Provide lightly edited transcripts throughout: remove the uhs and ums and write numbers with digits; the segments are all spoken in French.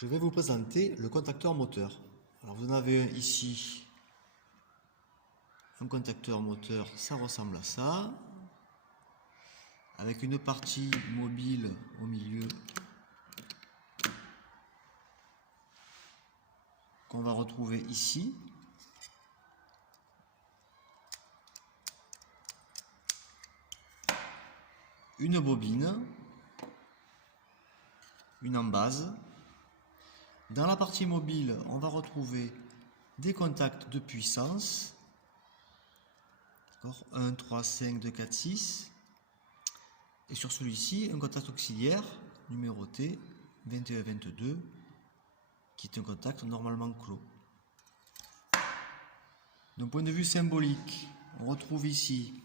Je vais vous présenter le contacteur moteur. Alors vous en avez un ici, un contacteur moteur, ça ressemble à ça, avec une partie mobile au milieu qu'on va retrouver ici. Une bobine, une embase. Dans la partie mobile, on va retrouver des contacts de puissance. 1, 3, 5, 2, 4, 6. Et sur celui-ci, un contact auxiliaire numéroté 21, 22, qui est un contact normalement clos. D'un point de vue symbolique, on retrouve ici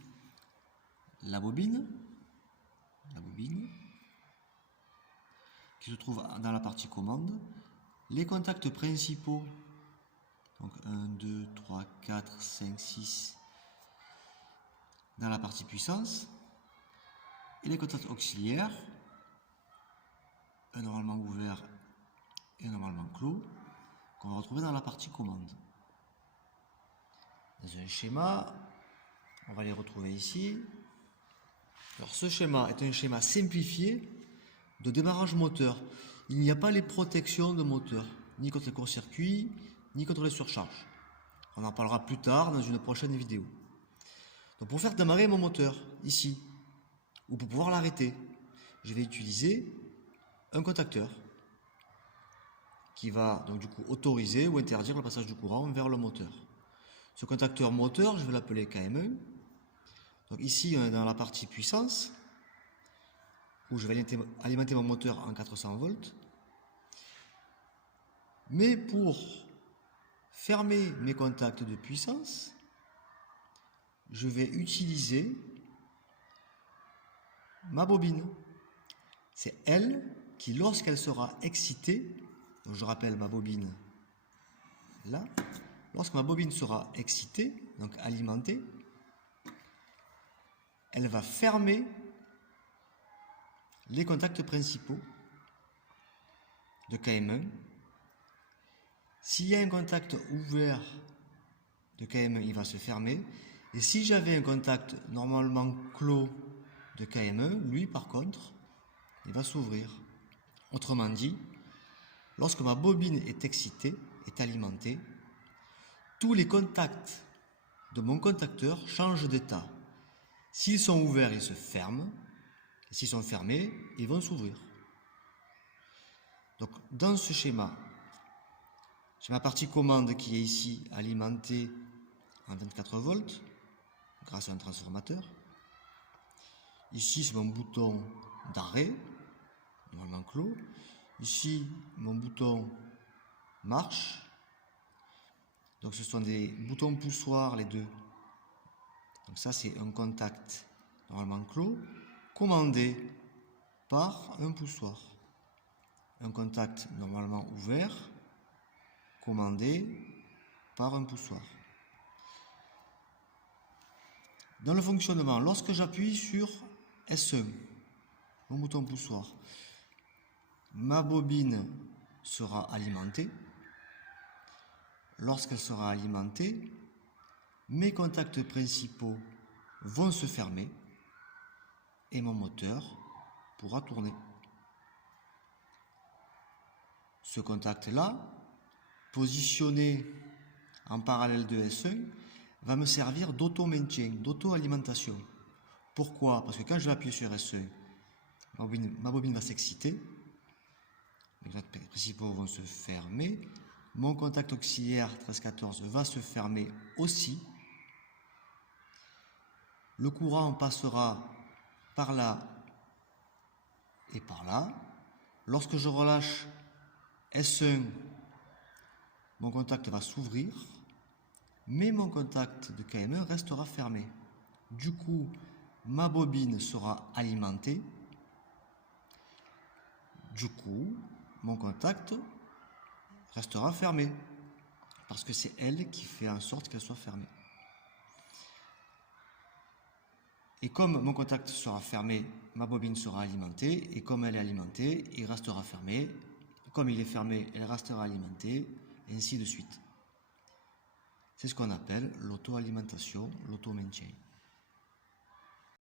la bobine qui se trouve dans la partie commande, les contacts principaux, donc 1, 2, 3, 4, 5, 6, dans la partie puissance, et les contacts auxiliaires, un normalement ouvert et un normalement clos, qu'on va retrouver dans la partie commande. Dans un schéma, on va les retrouver ici. Alors ce schéma est un schéma simplifié de démarrage moteur. Il n'y a pas les protections de moteur, ni contre les court-circuits, ni contre les surcharges. On en parlera plus tard dans une prochaine vidéo. Donc pour faire démarrer mon moteur, ici, ou pour pouvoir l'arrêter, je vais utiliser un contacteur qui va donc du coup autoriser ou interdire le passage du courant vers le moteur. Ce contacteur moteur, je vais l'appeler KM1. Donc ici, on est dans la partie puissance, où je vais alimenter mon moteur en 400 volts. Mais pour fermer mes contacts de puissance, je vais utiliser ma bobine. C'est elle qui, lorsqu'elle sera excitée, donc je rappelle ma bobine là, lorsque ma bobine sera excitée, donc alimentée, elle va fermer les contacts principaux de KM1. S'il y a un contact ouvert de KM1, il va se fermer. Et si j'avais un contact normalement clos de KM1, lui par contre, il va s'ouvrir. Autrement dit, lorsque ma bobine est excitée, est alimentée, tous les contacts de mon contacteur changent d'état. S'ils sont ouverts, ils se ferment. S'ils sont fermés, ils vont s'ouvrir. Donc dans ce schéma, j'ai ma partie commande qui est ici alimentée en 24 volts grâce à un transformateur. Ici, c'est mon bouton d'arrêt, normalement clos. Ici, mon bouton marche. Donc ce sont des boutons poussoirs les deux. Donc ça, c'est un contact normalement clos, commandé par un poussoir. Un contact normalement ouvert, commandé par un poussoir. Dans le fonctionnement, lorsque j'appuie sur S1, mon bouton poussoir, ma bobine sera alimentée. Lorsqu'elle sera alimentée, mes contacts principaux vont se fermer et mon moteur pourra tourner. Ce contact-là, positionné en parallèle de S1, va me servir d'auto-maintien, d'auto-alimentation. Pourquoi? Parce que quand je vais appuyer sur S1, ma bobine va s'exciter, les contacts principaux vont se fermer, mon contact auxiliaire 13-14 va se fermer aussi. Le courant passera par là et par là. Lorsque je relâche S1, mon contact va s'ouvrir, mais mon contact de KM1 restera fermé. Du coup, ma bobine sera alimentée. Du coup, mon contact restera fermé, parce que c'est elle qui fait en sorte qu'elle soit fermée. Et comme mon contact sera fermé, ma bobine sera alimentée, et comme elle est alimentée, il restera fermé Comme il est fermé, elle restera alimentée, et ainsi de suite. C'est ce qu'on appelle l'auto-alimentation, l'auto-maintien.